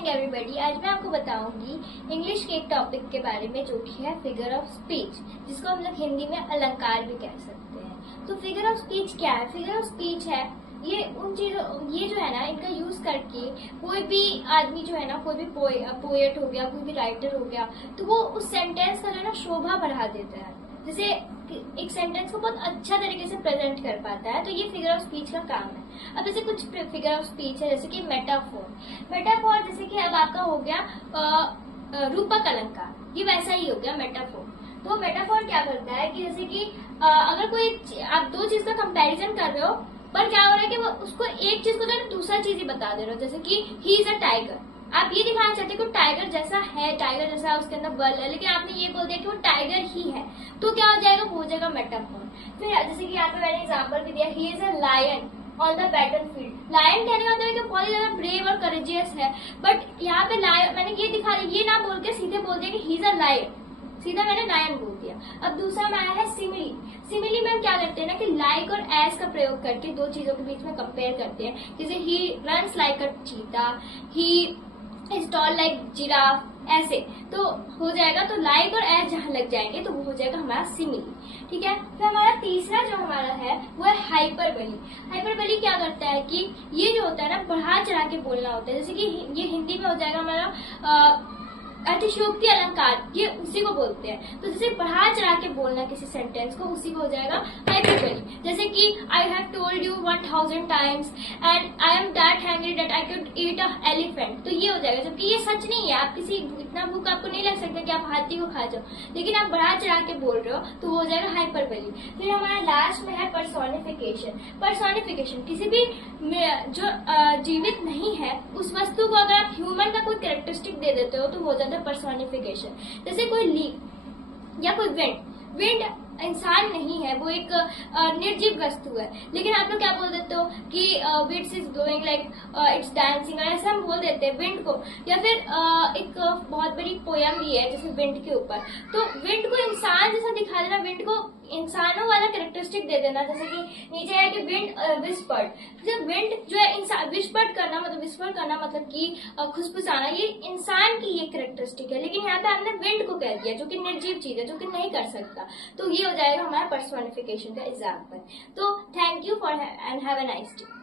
Morning everybody. आज मैं आपको बताऊंगी इंग्लिश के एक टॉपिक के बारे में जो कि है फिगर ऑफ स्पीच, जिसको हम लोग हिंदी में अलंकार भी कह सकते हैं। तो फिगर ऑफ स्पीच क्या है? फिगर ऑफ स्पीच है ये उन चीजों, ये जो है ना, इनका यूज करके कोई भी आदमी जो है ना, कोई भी पोएट हो गया, कोई भी राइटर हो गया, तो वो उस सेंटेंस का जो है ना शोभा बढ़ा देता है। जैसे एक सेंटेंस को बहुत अच्छा तरीके से प्रेजेंट कर पाता है, तो ये फिगर ऑफ स्पीच का काम है। अब जैसे कुछ फिगर ऑफ स्पीच है, जैसे कि मेटाफोर जैसे कि अब आपका हो गया रूपक अलंकार, ये वैसा ही हो गया मेटाफोर। तो मेटाफोर क्या करता है कि जैसे कि अगर कोई आप दो चीज का कंपैरिजन कर रहे हो, पर क्या हो रहा है कि वो उसको एक चीज को जो है दूसरा चीज ही बता दे रहे हो। जैसे कि ही इज अ टाइगर, आप ये दिखाना चाहते हो कि टाइगर जैसा है, टाइगर जैसा उसके अंदर बल है, लेकिन आपने ये बोल दिया कि वो टाइगर ही है, तो क्या हो जाएगा? वो हो जाएगा मेटाफोर। फिर जैसे कि यहाँ पे मैंने एग्जांपल भी दिया, he is a lion on the battlefield. Lion कहने का मतलब है कि बहुत ज्यादा ब्रेव और करेजियस है, बट यहाँ पे लायन मैंने ये दिखा, ये ना बोल के सीधे बोल दिया कि ही इज अ लायन, सीधा मैंने लायन बोल दिया। अब दूसरा में आया है सिमिली। सिमिली में हम क्या करते हैं ना कि लाइक और एज का प्रयोग करके दो चीजों के बीच में कंपेयर करते हैं। जैसे ही रन्स लाइक अ चीता, he is tall like giraffe, ऐसे तो हो जाएगा। तो लाइक और एज जहां लग जाएंगे तो वो हो जाएगा हमारा सिमिली। ठीक है। फिर हमारा तीसरा जो हमारा है वो है हाइपरबली। हाइपरबली क्या करता है कि ये जो होता है ना, बढ़ा चढ़ा के बोलना होता है। जैसे कि ये हिंदी में हो जाएगा हमारा अतिशयोक्ति अलंकार, ये उसी को बोलते हैं। तो जैसे बढ़ा चढ़ा के बोलना किसी सेंटेंस को, उसी को हो जाएगा हाइपरबली। जैसे कि I have told you 1000 times and I am that hangry that I could eat a elephant, तो ये हो जाएगा। जबकि ये सच नहीं है, आप किसी इतना भूख आपको नहीं लग सकता कि आप हाथी को खा जाओ, लेकिन आप बढ़ा चढ़ा के बोल रहे हो तो वो हो जाएगा हाइपरबली। फिर हमारा लास्ट में है पर्सोनिफिकेशन। पर्सोनिफिकेशन किसी भी जो जीवित नहीं है उस वस्तु को अगर आप ह्यूमन का कोई कैरेक्टरिस्टिक दे देते हो तो हो जाता है पर्सोनिफिकेशन। जैसे कोई लीफ या कोई विंड इंसान नहीं है, वो एक निर्जीव वस्तु है, लेकिन आप लोग क्या बोल देते हो कि winds is blowing like it's dancing, ऐसे हम बोल देते हैं विंड को। या फिर एक बहुत बड़ी पोयम भी है जैसे विंड के ऊपर, तो विंड को इंसान जैसा दिखा देना, विंड को इंसानों वाला कैरेक्टरिस्टिक दे देना। जैसे कि नीचे है कि विंड विस्पर्ड, जब विंड जो है इंसान विस्पर्ड करना मतलब कि खुशबुसाना, ये इंसान की ये कैरेक्टरिस्टिक है, लेकिन यहाँ पे हमने विंड को कह दिया जो कि निर्जीव चीज है, जो कि नहीं कर सकता। तो ये हो जाएगा हमारा पर्सोनिफिकेशन का एग्जाम्पल। तो thank you for and have a nice day.